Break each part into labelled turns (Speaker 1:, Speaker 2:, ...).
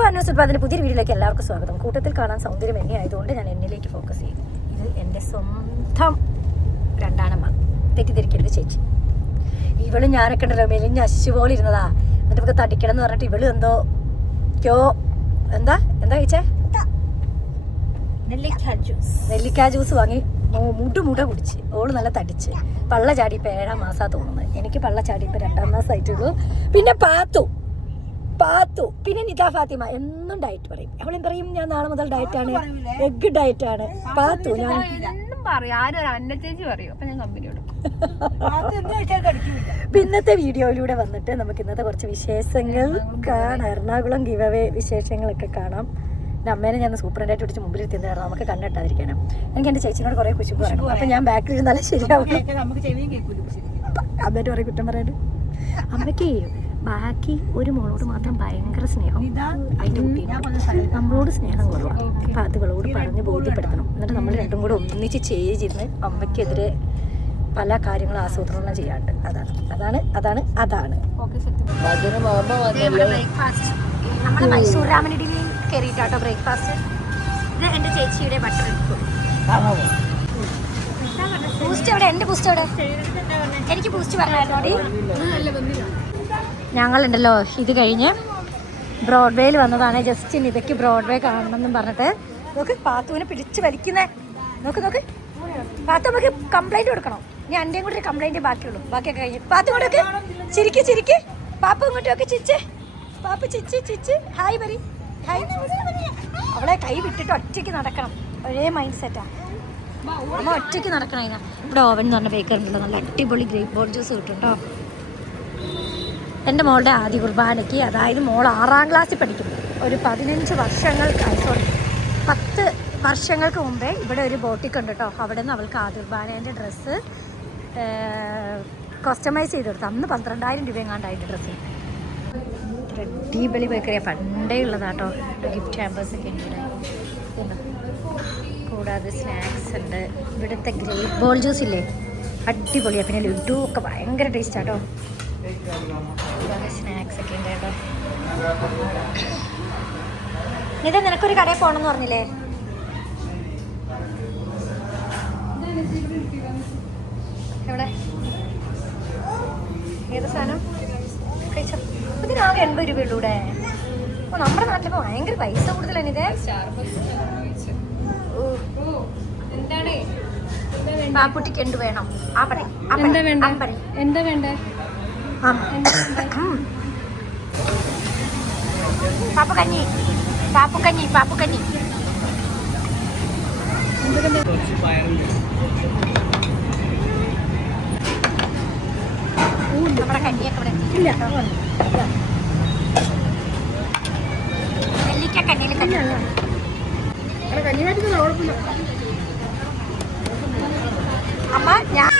Speaker 1: Hello Anvesh അതിന്റെ പുതിയ വീഡിയോയിലേക്ക് എല്ലാവർക്കും സ്വാഗതം. കൂട്ടത്തിൽ കാണാൻ സൗന്ദര്യം എന്നെ ആയതുകൊണ്ട് ഞാൻ എന്നിലേക്ക് ഫോക്കസ് ചെയ്തു ഇത് എന്റെ സ്വന്തം രണ്ടാണമ്മ തെറ്റിദ്ധരിക്കരുത് ചേച്ചി. ഇവൾ ഞാനൊക്കെ ഉണ്ടല്ലോ മെലിഞ്ഞ അശുപോലെ ഇരുന്നതാ. എന്നിട്ട് നമുക്ക് തടിക്കണം എന്ന് പറഞ്ഞിട്ട് ഇവൾ എന്തോ യോ എന്താ എന്താ കഴിച്ചേ
Speaker 2: നെല്ലിക്ക ജ്യൂസ്.
Speaker 1: നെല്ലിക്ക ജ്യൂസ് വാങ്ങി മു- മുടു മുട കുടിച്ച്. ഓൾ നല്ല തടിച്ച്. പള്ള ചാടി ഇപ്പം ഏഴാം മാസാ തോന്നുന്നത്. എനിക്ക് പള്ള ചാടി ഇപ്പം രണ്ടാം മാസമായിട്ടുള്ളൂ പിന്നെ പാത്തു. പാത്തു. പിന്നെ നിത ഫാത്തിമ എന്നും ഡയറ്റ് പറയും. അവളും പറയും? ഞാൻ നാളെ മുതൽ ഡയറ്റ് ഡയറ്റാണ് എഗ് ആണ്. പാത്തു ഞാൻ
Speaker 2: പിന്നത്തെ പറയും. ആരും ഒരു അന്ന ചേച്ചി പറയും. അപ്പൊ ഞാൻ കമ്പനി കൊടുക്കും.
Speaker 1: ഇപ്പം ഇന്നത്തെ വീഡിയോയിലൂടെ വന്നിട്ട് നമുക്ക് ഇന്നത്തെ കുറച്ച് വിശേഷങ്ങൾ കാണാം. എറണാകുളം ഗിവവേ വിശേഷങ്ങളൊക്കെ കാണാം. എന്റെ അമ്മേനെ ഞാൻ സൂപ്രണ്ടായിട്ട് പിടിച്ച് മുമ്പിൽ എത്തിയതായിരുന്നു നമുക്ക് കണ്ണിട്ടാതിരിക്കാനും. എനിക്ക് എന്റെ ചേച്ചിനോട് കുറേ കുശുമ്പ് പറയണം. അപ്പം ഞാൻ ബാക്കിൽ ഇരുന്നാലും ശരിയാവും അമ്മേന്റെ കുറേ കുറ്റം പറയാണ്ട്. അമ്മയ്ക്ക് ബാക്കി ഒരു മോളോട് മാത്രം ഭയങ്കര സ്നേഹം. അതിന്റെ കുട്ടീനോട് നമ്മളോട് സ്നേഹം കുറവാണ് അപ്പൊ അത് ഇവളോട് പറഞ്ഞ് ബോധ്യപ്പെടുത്തണം. എന്നിട്ട് നമ്മൾ രണ്ടും കൂടെ ഒന്നിച്ച് ചെയ്തിരുന്ന് അമ്മയ്ക്കെതിരെ പല കാര്യങ്ങളും ആസൂത്രണം ചെയ്യാണ്ട് അതാണ്. അതാണ് അതാണ് അതാണ്. ബ്രേക്ക്ഫാസ്റ്റ് നമ്മൾ മൈസൂർ രാമനിടിയിൽ കയറിയിട്ടാട്ടോ ബ്രേക്ക്ഫാസ്റ്റ് ഇത് എന്റെ ചേച്ചിയുടെ ബട്ടർ ബൂസ്റ്റ് എവിടെ? എന്റെ ബൂസ്റ്റ് എവിടെ? എനിക്ക് ബൂസ്റ്റ് പറഞ്ഞായിരുന്നു? ഞങ്ങളുണ്ടല്ലോ. ഇത് കഴിഞ്ഞ് ബ്രോഡ്വേയിൽ വന്നതാണ്. ജസ്റ്റ് ഇതൊക്കെ ബ്രോഡ്വേ കാണണമെന്നും പറഞ്ഞിട്ട്. നോക്ക് പാത്തുവിനെ പിടിച്ച് വലിക്കുന്നേ. നോക്ക് നോക്ക്. പാത്തു നമുക്ക് കംപ്ലൈന്റ് കൊടുക്കണം. ഇനി എന്റെയും കൂടി ഒരു കംപ്ലൈന്റ് ബാക്കിയുള്ളൂ. ബാക്കിയൊക്കെ കഴിഞ്ഞ്. പാത്തു ഇങ്ങോട്ടൊക്കെ ചിരിക്ക് ചിരിക്ക്. പാപ്പ ഇങ്ങോട്ടൊക്കെ ചിച്ച് പാപ്പ ചിച്ച് ചിച്ച് ഹായ് വരി ഹായ് അവളെ കൈ വിട്ടിട്ട് ഒറ്റയ്ക്ക് നടക്കണം. ഒരേ മൈൻഡ് സെറ്റാണ് അമ്മ ഒറ്റയ്ക്ക് നടക്കണം അതിനാ. ഇവിടെ ഓവൻ എന്ന് പറഞ്ഞ ഉണ്ടല്ലോ. നല്ല അടിപൊളി ഗ്രേപ്പ് ബോൾ ജ്യൂസ് കിട്ടും കേട്ടോ. എന്റെ മോളുടെ ആദ്യ കുർബാനയ്ക്ക് അതായത് മോൾ ആറാം ക്ലാസ്സിൽ പഠിക്കും. ഒരു പതിനഞ്ച് വർഷങ്ങൾക്ക് സോറി പത്ത് വർഷങ്ങൾക്ക് മുമ്പേ ഇവിടെ ഒരു ബോട്ടിൽ ഉണ്ട് കേട്ടോ. അവിടെ നിന്ന് അവൾക്ക് ആദ്യ കുർബാനേന്റെ ഡ്രസ്സ് കസ്റ്റമൈസ് ചെയ്ത് കൊടുത്തു. അന്ന് പന്ത്രണ്ടായിരം രൂപ എങ്ങാണ്ടായിട്ട് ഡ്രസ്സ് അടിപൊളി ബേക്കറിയാണ് പണ്ടേ ഉള്ളതാട്ടോ ഗിഫ്റ്റ് ഹാമ്പേഴ്സ് ഒക്കെ ഉണ്ട്? കൂടാതെ സ്നാക്സ് ഉണ്ട്. ഇവിടുത്തെ ഗ്രേപ്പ് ബോൾ ജ്യൂസ് ഇല്ലേ? അടിപൊളിയാണ് പിന്നെ ലഡു ഒക്കെ ഭയങ്കര ടേസ്റ്റ് ആട്ടോ സ്നാക്സ് ഒക്കെ ഉണ്ട് കേട്ടോ. ഇത് നിനക്കൊരു കടയിൽ പോകണമെന്ന് പറഞ്ഞില്ലേ? എവിടെ? ഏത് സാധനം? കഴിച്ചോ. ഇതിനാകെ എൺപത് രൂപയുള്ളൂ ഇവിടെ. ഓ നമ്മുടെ നാട്ടിലൊക്കെ ഭയങ്കര പൈസ കൂടുതലാണ് ഇത്. പാപ്പുട്ടിക്ക് എന്ത് വേണം? ആ പറയും
Speaker 2: എന്താ വേണ്ട എന്താ വേണ്ടേ
Speaker 1: ആ. ഉം. പാപ്പു കഞ്ഞി പാപ്പു കഞ്ഞി പാപ്പു കഞ്ഞി നമ്മുടെ കഞ്ഞിയൊക്കെ ഇവിടെ നെല്ലിക്ക കഞ്ഞിയിൽ കഞ്ഞി അമ്മ ഞാൻ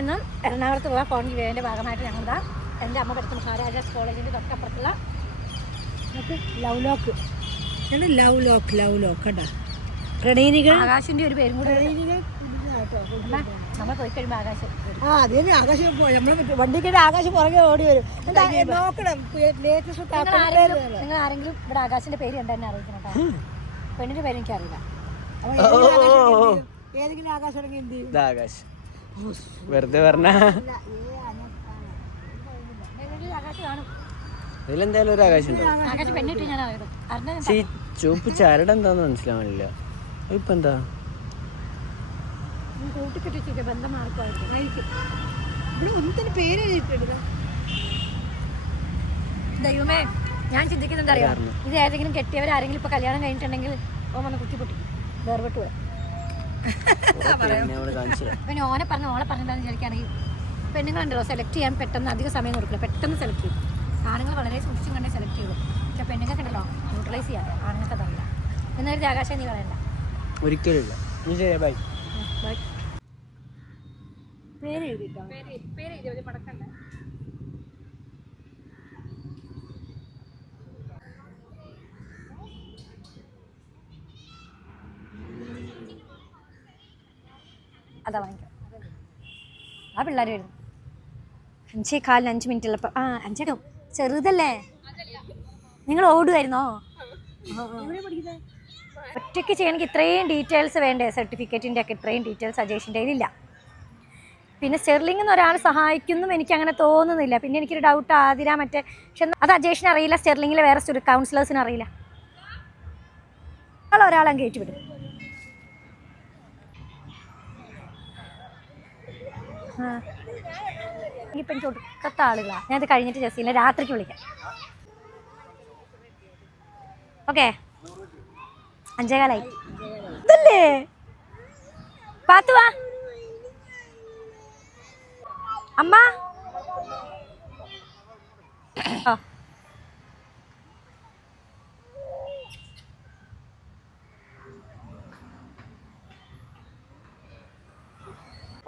Speaker 1: ഇന്ന് എറണാകുളത്തുള്ള ഫോൺ ചെയ്യുന്നതിന്റെ ഭാഗമായിട്ട് ഞങ്ങളിതാ എന്റെ അമ്മ പഠിക്കുന്ന മഹാരാജാസ് കോളേജിന്റെ തൊട്ടപ്പുറത്തുള്ള നമുക്ക് love lock.
Speaker 2: Love lock love lock കേട്ടോ.
Speaker 1: പ്രണയിനികൾ? ആകാശിന്റെ ഒരു പേരും കൂടെ നമ്മൾ പോയി കഴിയുമ്പോൾ ആകാശം
Speaker 2: ആ ആകാശം നമ്മൾ നമ്മളെ വണ്ടിക്കിടെ ആകാശം പുറകെ ഓടി വരും. നോക്കണം. ലേറ്റസ്റ്റ്
Speaker 1: നിങ്ങൾ ആരെങ്കിലും നിങ്ങൾ ആരെങ്കിലും ഇവിടെ ആകാശിന്റെ പേര് എന്താ അറിയിക്കണം കേട്ടോ. പെണ്ണിന്റെ പേര് എനിക്കറിയില്ല.
Speaker 2: ഏതെങ്കിലും ആകാശം
Speaker 3: ആകാശ്. വെറുതെ പറഞ്ഞ. ഇതിലെന്തായാലും ഒരു ആകാശം ഉണ്ടാവും ചുവപ്പ് ചരട് എന്താന്ന് മനസ്സിലാവണില്ല ഇപ്പൊ എന്താ?
Speaker 1: ദൈവമേ ഞാൻ ചിന്തിക്കുന്നുണ്ട് അറിയാം. ഇത് ഏതെങ്കിലും കെട്ടിയവർ ആരെങ്കിലും ഇപ്പൊ കല്യാണം കഴിഞ്ഞിട്ടുണ്ടെങ്കിൽ ഓ വന്ന് കുത്തി പൊട്ടി വേർപെട്ട് പിന്നെ ഓനെ പറഞ്ഞ ഓളെ പറഞ്ഞിട്ടാന്ന് വിചാരിക്കുകയാണെങ്കിൽ പെണ്ണുങ്ങളുണ്ടല്ലോ സെലക്ട് ചെയ്യാൻ പെട്ടെന്ന് അധികം സമയം കൊടുക്കില്ല. പെട്ടെന്ന് സെലക്ട് ചെയ്യും. ആണുങ്ങൾ വളരെ സൂക്ഷിച്ചും കണ്ടേ സെലക്ട് ചെയ്യുള്ളൂ പക്ഷെ പെണ്ണുങ്ങൾക്ക് ഉണ്ടല്ലോ ന്യൂട്രലൈസ് ചെയ്യാം. ആണുങ്ങൾക്ക് അതല്ല. എന്നൊരു ആകാശം നീ പറയണ്ട.
Speaker 3: ഒരിക്കലും പേര് ബൈ
Speaker 1: ബൈ
Speaker 2: പേര് എഴുതിട്ടോ
Speaker 1: പേര് എഴുതി പടക്കണ്ട അതാ വാങ്ങിക്കാം. ആ പിള്ളേർ വരുന്നു. അഞ്ചേ കാലിന് അഞ്ച് മിനിറ്റ് ഉള്ളപ്പോൾ ആ അഞ്ചേകം ചെറുതല്ലേ? നിങ്ങൾ ഓടുമായിരുന്നോ. ഒറ്റയ്ക്ക് ചെയ്യണമെങ്കിൽ ഇത്രയും ഡീറ്റെയിൽസ് വേണ്ടേ? സർട്ടിഫിക്കറ്റിന്റെ ഒക്കെ ഇത്രയും ഡീറ്റെയിൽസ് അജേഷിന്റെ കയ്യിലില്ല. പിന്നെ സ്റ്റെർലിംഗ് എന്ന് ഒരാൾ സഹായിക്കുന്നും എനിക്ക് അങ്ങനെ തോന്നുന്നില്ല. പിന്നെ എനിക്കൊരു ഡൗട്ട് ആതിര മറ്റേ പക്ഷെ അത് അജേഷിന് അറിയില്ല സ്റ്റെർലിംഗിലെ വേറെ കൗൺസിലേഴ്സിന് അറിയില്ല. ഒരാളെ കയറ്റി വിടും ഇപ്പം എനിക്ക് ഒടുക്കത്തെ ആളുകളാണ് ഞാനത് കഴിഞ്ഞിട്ട് ജസീലിനെ രാത്രിക്ക് വിളിക്കാം. ഓക്കെ. അഞ്ചേകാലായി. ഇതല്ലേ? പാത്തു വാ. അമ്മ. ആ.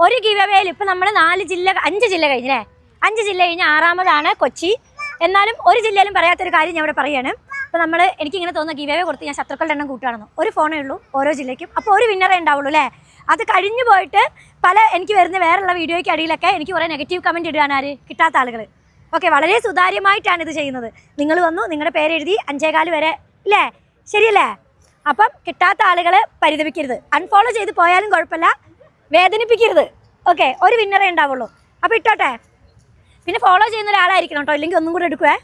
Speaker 1: ഒരു ഗിവ് അവേയിൽ ഇപ്പം നമ്മൾ നാല് ജില്ല അഞ്ച് ജില്ല കഴിഞ്ഞേ അഞ്ച് ജില്ല കഴിഞ്ഞ് ആറാമതാണ് കൊച്ചി. എന്നാലും ഒരു ജില്ലയിലും പറയാത്തൊരു കാര്യം ഞാൻ ഇവിടെ പറയാണ്. അപ്പോൾ നമ്മൾ എനിക്കിങ്ങനെ തോന്നുന്ന ഗിവ് അവേ കൊടുത്ത് ഞാൻ ശത്രുക്കളുടെ എണ്ണം കൂട്ടുകയാണെന്ന്. ഒരു ഫോണേ ഉള്ളൂ ഓരോ ജില്ലയ്ക്കും. അപ്പോൾ ഒരു വിന്നറേ ഉണ്ടാവുള്ളൂ അല്ലേ? അത് കഴിഞ്ഞു പോയിട്ട് പല എനിക്ക് വരുന്ന വേറെയുള്ള വീഡിയോയ്ക്ക് അടിയിലൊക്കെ എനിക്ക് കുറേ നെഗറ്റീവ് കമന്റ് ഇടുകയാണ് ആര്? കിട്ടാത്ത ആളുകൾ ഓക്കെ വളരെ സുതാര്യമായിട്ടാണ് ഇത് ചെയ്യുന്നത്. നിങ്ങൾ വന്നു നിങ്ങളുടെ പേരെഴുതി അഞ്ചേകാൽ വരെ ഇല്ലേ? ശരിയല്ലേ? അപ്പം കിട്ടാത്ത ആളുകൾ പരിതപിക്കരുത്. അൺഫോളോ ചെയ്ത് പോയാലും കുഴപ്പമില്ല. വേദനിപ്പിക്കരുത്. ഓക്കെ ഒരു വിന്നറേ ഉണ്ടാവുള്ളൂ. അപ്പോൾ ഇട്ടോട്ടെ. പിന്നെ ഫോളോ ചെയ്യുന്ന ഒരാളായിരിക്കണം കേട്ടോ ഇല്ലെങ്കിൽ ഒന്നും കൂടെ എടുക്കുവേ.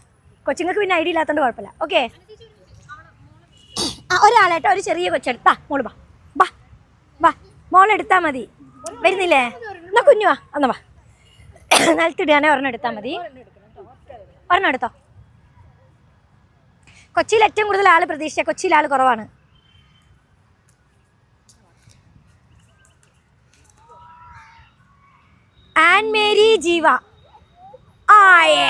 Speaker 1: കൊച്ചുങ്ങൾക്ക് പിന്നെ ഐഡിയ ഇല്ലാത്തതുകൊണ്ട് കുഴപ്പമില്ല. ഓക്കെ ആ ഒരാളായിട്ടോ ഒരു ചെറിയ കൊച്ചെടുത്താ മോൾ വാ. വാ. ബാ മോളെടുത്താൽ മതി. വരുന്നില്ലേ? എന്നാ കുഞ്ഞു വാ. എന്നാ വാ. നിലത്തിടുകയാണെ ഒരെണ്ണം എടുത്താൽ മതി. ഒരെണ്ണം എടുത്തോ. കൊച്ചിയിൽ ഏറ്റവും കൂടുതൽ ആൾ പ്രതീക്ഷിച്ച കൊച്ചിയിൽ ആൾ കുറവാണ്. ജീവ ആയേ.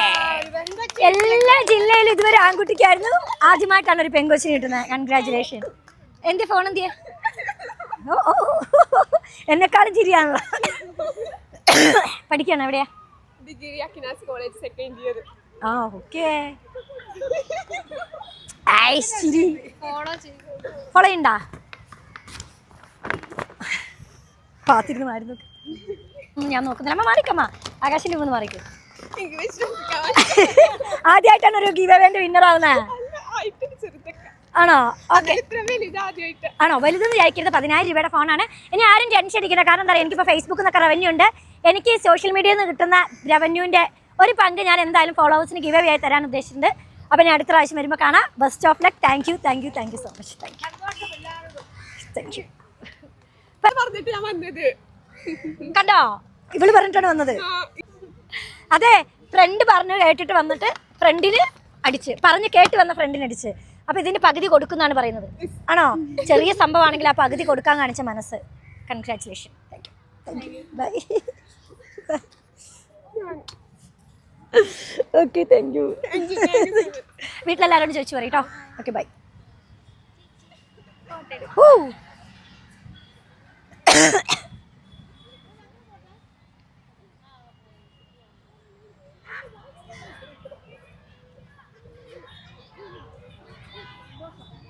Speaker 1: എല്ലാ ജില്ലയിലും ഇതുവരെ ആൺകുട്ടിക്കായിരുന്നു. ആദ്യമായിട്ടാണ് ഒരു പെങ്കൊച്ചിന് കിട്ടുന്നത്. കൺഗ്രാചുലേഷൻ എന്റെ ഫോൺ എന്തിയാ ഓ. എന്നെക്കാളും ചിരിയാണല്ലോ. പഠിക്കണം എവിടെയാ?
Speaker 4: Degree Aquinas college second year
Speaker 1: ആ ഓക്കെ. ശരി ഫോളോ ഉണ്ടാ കാത്തിരുന്ന് മാറി നോക്ക് ഞാൻ നോക്കുന്നില്ല. അമ്മ മാറിക്കമ്മ ആകാശിന്റെ മൂന്ന് മാറിക്കും. ആദ്യമായിട്ടാണ് ഒരു ഗീവ് അവേന്റെ വിന്നർ ആവുന്നത് ആണോ? ഓക്കെ ആണോ? വലുതെന്ന് വിചാരിക്കരുത്. പതിനായിരം രൂപയുടെ ഫോണാണ് ഇനി ആരും ടെൻഷൻ അടിക്കണ്ട. കാരണം എന്താ പറയുക എനിക്കിപ്പോൾ ഫേസ്ബുക്കിൽ നിന്നൊക്കെ റവന്യൂ ഉണ്ട്. എനിക്ക് സോഷ്യൽ മീഡിയയിൽ നിന്ന് കിട്ടുന്ന റവന്യൂവിന്റെ ഒരു പങ്ക് ഞാൻ എന്തായാലും ഫോളോവേഴ്സിന് ഗിവ് ആയി തരാൻ ഉദ്ദേശിച്ചിട്ടുണ്ട്. അപ്പോൾ ഞാൻ അടുത്ത പ്രാവശ്യം വരുമ്പോൾ കാണാം. Best of luck thank you thank you thank you so much thank you thank you കണ്ടോ? ഇവൾ പറഞ്ഞിട്ടാണ് വന്നത്. അതെ ഫ്രണ്ട് പറഞ്ഞു കേട്ടിട്ട് വന്നിട്ട് ഫ്രണ്ടിന് അടിച്ച് പറഞ്ഞു കേട്ട് വന്ന ഫ്രണ്ടിന് അടിച്ച്. അപ്പൊ ഇതിന്റെ പകുതി കൊടുക്കുന്നാണ് പറയുന്നത്. ആണോ? ചെറിയ സംഭവമാണെങ്കിൽ ആ പകുതി കൊടുക്കാൻ കാണിച്ച മനസ്സ്. Congratulation thank you bye okay thank you വീട്ടിലെല്ലാവരോടും ചോദിച്ചു പറയും കേട്ടോ ഓക്കെ ബൈ ഓ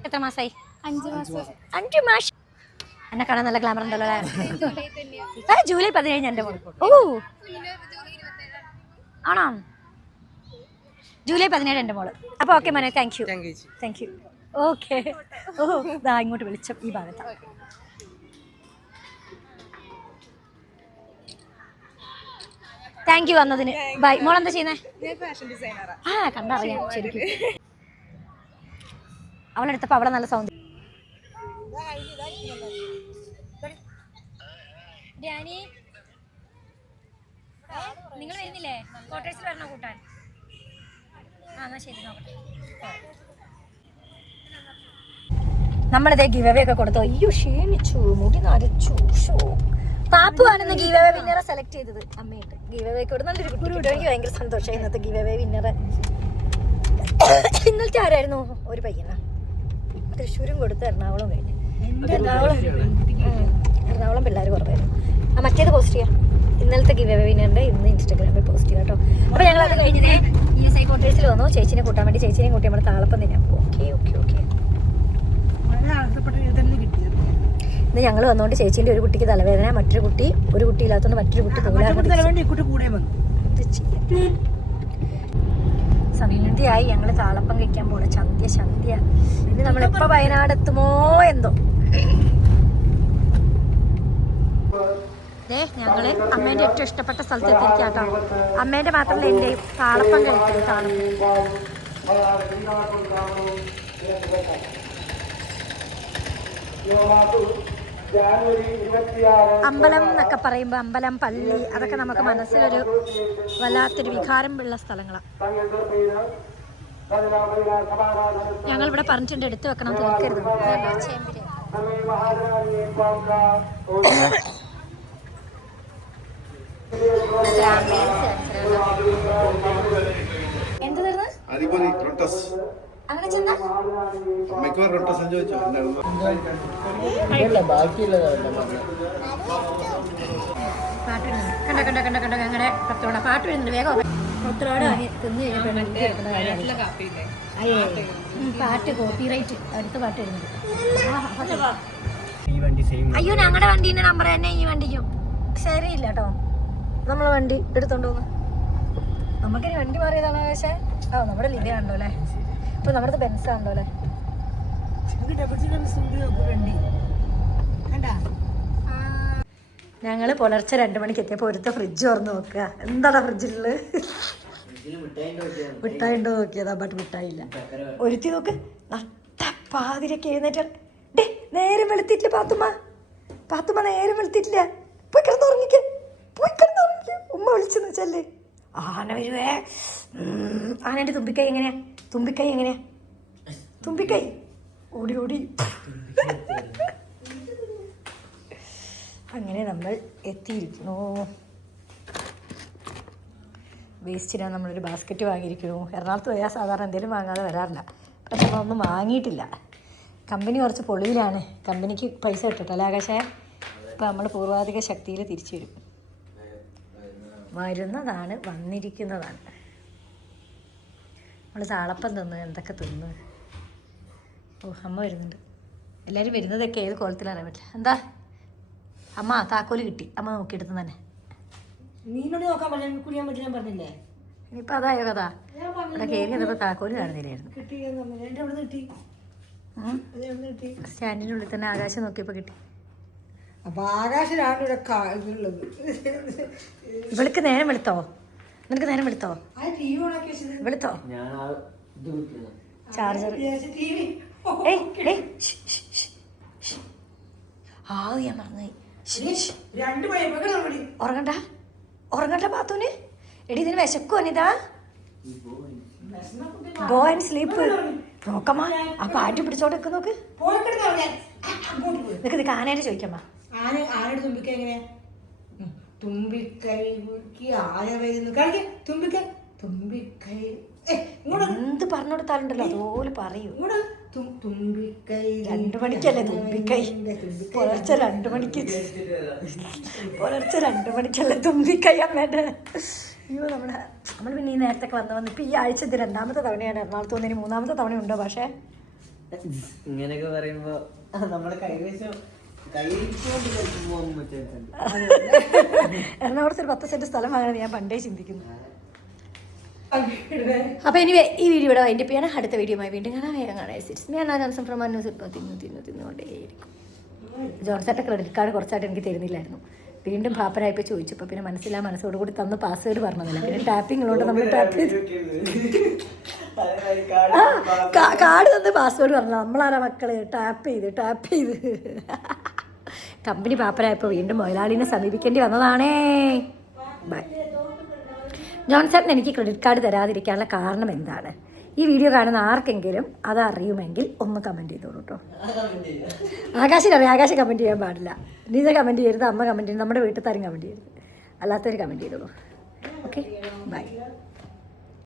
Speaker 1: എത്ര മാസമായി അഞ്ച് മാസം. അഞ്ച് മാസം എന്നെ കാണാൻ നല്ല ഗ്ലാമർ ഉണ്ടല്ലോ അല്ലേ? ആ ജൂലൈ പതിനേഴ് എന്റെ ഓ. ആണോ? ജൂലൈ പതിനേഴ് എന്റെ മോൾ. അപ്പോൾ ഓക്കെ മോനെ thank you thank you okay. ഓ ഇതാ ഇങ്ങോട്ട് വിളിച്ച ഈ ഭാഗത്താണ് താങ്ക് യു വന്നതിന്. ബൈ മോൾ എന്താ ചെയ്യുന്നേ?
Speaker 4: ഞാൻ ഫാഷൻ ഡിസൈനറാ
Speaker 1: ആ കണ്ടറിയാം ശരിക്കും. അവളെടുത്തപ്പോൾ അവളെ നല്ല സൗന്ദര്യം നിങ്ങൾ വരുന്നില്ലേ? ക്വാർട്ടേഴ്സിൽ വരണോ കൂട്ടാൻ? ആ എന്നാ ശരി നോക്കട്ടെ. നമ്മളിതേ ഗിവ് ഒക്കെ കൊടുത്തു. അയ്യോ ക്ഷീണിച്ചു മുടി നരച്ചു. ഷോ. പാപ്പു ആണ് ഗിവ് വിന്നറെ സെലക്ട് ചെയ്തത്. അമ്മയുണ്ട് ഗിവ് കൊടുത്ത്. എനിക്ക് ഭയങ്കര സന്തോഷം ഇന്നത്തെ ഗീവേ വിന്നറെ ഇന്നലത്തെ ആരായിരുന്നു? ഒരു പയ്യനാ. തൃശ്ശൂരും കൊടുത്ത് എറണാകുളം കഴിഞ്ഞു. എറണാകുളം. എറണാകുളം പിള്ളേർ കുറവായിരുന്നു. ആ മറ്റേത് പോസ്റ്റ് ചെയ്യാം. ഇന്നലത്തെ ഗിവ് അവേ വിന്നറിന്റെ ഇന്ന് ഇൻസ്റ്റാഗ്രാമിൽ പോസ്റ്റ് ചെയ്യാം കേട്ടോ. അപ്പോൾ ഞങ്ങൾ അത് കഴിഞ്ഞിട്ട് ഇ എസ് ഐ കോട്ടേഴ്സിൽ വന്നു. ചേച്ചിനെ കൂട്ടാൻ വേണ്ടി ചേച്ചിനെയും കൂട്ടി നമ്മൾ താളപ്പം തന്നെ ഓക്കെ ഓക്കെ ഓക്കെ. ഇന്ന് ഞങ്ങൾ വന്നുകൊണ്ട് ചേച്ചീന്റെ ഒരു കുട്ടിക്ക് തലവേദന മറ്റൊരു കുട്ടി ഒരു കുട്ടി ഇല്ലാത്തതുകൊണ്ട് മറ്റൊരു കുട്ടി പോകാൻ
Speaker 2: തലവേണ്ടി
Speaker 1: സമീനന്തിയായി ഞങ്ങൾ താളപ്പം കഴിക്കാൻ പോണ ചന്ത്യ ചന്ത്യ ഇനി നമ്മളിപ്പോ വയനാട് എത്തുമോ എന്തോ. ദേ ഞങ്ങൾ അമ്മേന്റെ ഏറ്റവും ഇഷ്ടപ്പെട്ട സ്ഥലത്ത് എത്തിയിരിക്കാട്ടോ അമ്മേന്റെ മാത്രമല്ല എന്റെ താളപ്പം കഴിക്കാൻ താളപ്പം അമ്പലം എന്നൊക്കെ പറയുമ്പോൾ അമ്പലം പള്ളി അതൊക്കെ നമുക്ക് മനസ്സിലൊരു വല്ലാത്തൊരു വികാരം ഉള്ള സ്ഥലങ്ങളാണ് ഞങ്ങൾ ഇവിടെ പറഞ്ഞിട്ടുണ്ട് എടുത്തു വെക്കണം തീർക്കരുത് എന്തായിരുന്നു. എന്ത് അങ്ങനെ ചെന്നാ?
Speaker 5: അമ്മയ്ക്ക്
Speaker 1: പാട്ട് വരുന്നുണ്ട് കണ്ട കണ്ട കണ്ട കണ്ട ഞങ്ങളുടെ പത്തോട പാട്ട് വരുന്നുണ്ട് വേഗം പത്തോട തിന്ന് പാട്ട് അടുത്ത പാട്ട് വരുന്നുണ്ട്. അയ്യോ ഞങ്ങളുടെ വണ്ടീന്റെ നമ്പർ തന്നെ ഈ വണ്ടിക്കും. ശരിയില്ല കേട്ടോ നമ്മളെ വണ്ടി എടുത്തോണ്ട് പോന്ന്. നമുക്കിനി വണ്ടി മാറിയതാണോ പക്ഷേ ആ നമ്മുടെ ലിതയാണല്ലോ അല്ലേ? ഇപ്പൊ നമ്മുടെ ബെൻസ് ആണല്ലോ അല്ലേ? ഞങ്ങൾ പുലർച്ചെ രണ്ട് മണിക്ക് എത്തിയപ്പോൾ ഒരുത്ത ഫ്രിഡ്ജ് തുറന്ന് നോക്കുക. എന്താടാ ഫ്രിഡ്ജിൽ മിഠായി ഉണ്ടോ നോക്കിയതാ ബട്ട് മിഠായി ഇല്ല. ഒരുത്തി നോക്ക്. പാതിരൊക്കെ എഴുന്നേറ്റ് ഡേ നേരം വെളുത്തിട്ടില്ല പാത്തുമ്മ. പാത്തുമ്മ നേരം വെളുത്തിട്ടില്ല. പോയി കിടന്ന് ഉറങ്ങിക്ക. പോയി കിടന്നുറങ്ങിക്കേ ഉമ്മ വിളിച്ചെന്ന് വെച്ചല്ലേ ആന വരുവേ. ആനയുടെ തുമ്പിക്കൈ എങ്ങനെയാ? തുമ്പിക്കൈ എങ്ങനെയാ? തുമ്പിക്കൈ. ഓടി ഓടി. അങ്ങനെ നമ്മൾ എത്തിയിരിക്കുന്നു. വേസ്റ്റിനാണ് നമ്മളൊരു ബാസ്ക്കറ്റ് വാങ്ങിയിരിക്കുന്നു. എറണാകുളത്ത് പോയാൽ സാധാരണ എന്തെങ്കിലും വാങ്ങാതെ വരാറില്ല. പക്ഷെ നമ്മളൊന്നും വാങ്ങിയിട്ടില്ല. കമ്പനി കുറച്ച് പൊളിയിലാണ് കമ്പനിക്ക് പൈസ കിട്ടട്ടല്ലേ ആകാശേ? ഇപ്പം നമ്മൾ പൂർവാധിക ശക്തിയിൽ തിരിച്ചു വരും. വരുന്നതാണ് വന്നിരിക്കുന്നതാണ്. നമ്മൾ താളപ്പം തിന്ന് എന്തൊക്കെ തിന്ന്. ഓ അമ്മ വരുന്നുണ്ട്. എല്ലാവരും വരുന്നതൊക്കെ ഏത് കോലത്തിലാണ് അറിയാൻ പറ്റില്ല. എന്താ? അമ്മ താക്കോൽ കിട്ടി. അമ്മ നോക്കിയെടുത്ത് തന്നെ.
Speaker 2: നീനോട് നോക്കാൻ പറഞ്ഞു കുടിയാൻ പറ്റില്ല പറഞ്ഞില്ലേ?
Speaker 1: ഇനിയിപ്പോൾ അതായോ കഥ? ഇവിടെ കയറി വന്നപ്പോൾ താക്കോൽ കാണുന്നില്ലായിരുന്നു. സ്റ്റാൻഡിന്റെ ഉള്ളിൽ തന്നെ ആകാശം നോക്കിയപ്പോൾ കിട്ടി.
Speaker 2: അപ്പൊ ആകാശനാണ് ഇവിടെ ഇതുള്ളത്
Speaker 1: ഇവൾക്ക് നേരം വെളുത്തോ? നിനക്ക് നേരം വെളുത്തോ?
Speaker 2: ആ ടി വി ഓണാക്കി വെച്ചത്.
Speaker 1: വെളുത്തോ?
Speaker 3: ഞാൻ ആ ഇത് വിട്ടു
Speaker 1: ചാർജർ.
Speaker 2: ടി വി
Speaker 1: ഏയ് ഏയ്. ആ ഞാൻ മറന്നുപോയി.
Speaker 2: രണ്ട്
Speaker 1: ഉറങ്ങണ്ട. ഉറങ്ങണ്ട പാത്തൂന്. എടി ഇതിന് വിശക്കോ അനിതാ. ഗോ ആൻഡ് സ്ലീപ്പ് നോക്കമ്മ ആ പാറ്റ് പിടിച്ചോണ്ട് നോക്ക്
Speaker 2: പോയി കിടന്ന് അവിടെ. അങ്ങോട്ട് പോയി.
Speaker 1: നിനക്ക് ഇത് കാണാനായിട്ട് ചോദിക്കമ്മ.
Speaker 2: ആന ആനയുടെ തുമ്പിക്ക എങ്ങനെയാ. തുമ്പിക്കൈ ആന വരുന്നു കളിക്ക തുമ്പിക്ക തുമ്പിക്കൈ.
Speaker 1: എന്ത് പറഞ്ഞു കൊടുത്താലുണ്ടല്ലോ അതുപോലെ പറയൂ. രണ്ടു മണിക്കല്ലേ തുമ്പിക്കൈ? പുലർച്ചെ രണ്ടു മണിക്ക്. പുലർച്ചെ രണ്ടു മണിക്കല്ലേ തുമ്പിക്കൈ അമ്മേടെ? അയ്യോ നമ്മുടെ നമ്മൾ പിന്നെ ഈ നേരത്തൊക്കെ വന്ന് വന്ന് ഇപ്പൊ ഈ ആഴ്ച ഇത് രണ്ടാമത്തെ തവണയാണ് എറണാകുളത്ത് വന്നതിന് മൂന്നാമത്തെ തവണ ഉണ്ടോ പക്ഷേ?
Speaker 3: ഇങ്ങനെയൊക്കെ പറയുമ്പോ നമ്മുടെ കൈവശം കൈവച്ചുകൊണ്ട് കളിക്കുമ്പോ ഒന്നും മറ്റേ
Speaker 1: എറണാകുളത്ത് ഒരു പത്ത് സെന്റ് സ്ഥലം വാങ്ങണമെന്ന് ഞാൻ പണ്ടേ ചിന്തിക്കുന്നു. അപ്പോൾ ഇനി ഈ വീഡിയോ ഇവിടെ വൈൻഡപ്പ് ചെയ്യണം. അടുത്ത വീഡിയോയുമായി വീണ്ടും കാണാൻ വേഗം കാണാൻ സിറ്റ്സ് ഞാൻ ആനന്ദം ഫ്രം അന്നൂസ് ഇപ്പോൾ തിന്നു തിന്നു തിന്നുകൊണ്ടേയിരിക്കും. ജോൺസേട്ട ക്രെഡിറ്റ് കാർഡ് കുറച്ചായിട്ട് എനിക്ക് തരുന്നില്ലായിരുന്നു. വീണ്ടും പാപ്പരായപ്പോൾ ചോദിച്ചപ്പോൾ പിന്നെ മനസ്സിലാ മനസ്സോട് കൂടി തന്ന് പാസ്വേഡ് പറഞ്ഞതല്ല. പിന്നെ ടാപ്പിംഗ് ഉള്ളതുകൊണ്ട് നമ്മൾ ടാപ്പ് ചെയ്ത് കാർഡ് തന്ന് പാസ്വേഡ് പറഞ്ഞു നമ്മളാരാ മക്കൾ? ടാപ്പ് ചെയ്ത് ടാപ്പ് ചെയ്ത്. കമ്പനി പാപ്പരായപ്പോൾ വീണ്ടും മുതലാളിനെ സമീപിക്കേണ്ടി വന്നതാണേ. ബൈ. ജോൺസൺ എനിക്ക് ക്രെഡിറ്റ് കാർഡ് തരാതിരിക്കാനുള്ള കാരണം എന്താണ്? ഈ വീഡിയോ കാണുന്ന ആർക്കെങ്കിലും അത് അറിയുമെങ്കിൽ ഒന്ന് കമന്റ് ചെയ്തോളൂ കേട്ടോ ആകാശിനറിയാം ആകാശം കമന്റ് ചെയ്യാൻ പാടില്ല. നീത കമന്റ് ചെയ്യരുത് അമ്മ കമന്റ് ചെയ്യരുത് നമ്മുടെ വീട്ടിൽ താരും കമന്റ് ചെയ്യരുത്. അല്ലാത്തവർ കമന്റ് ചെയ്തോളൂ. ഓക്കെ? ബൈ.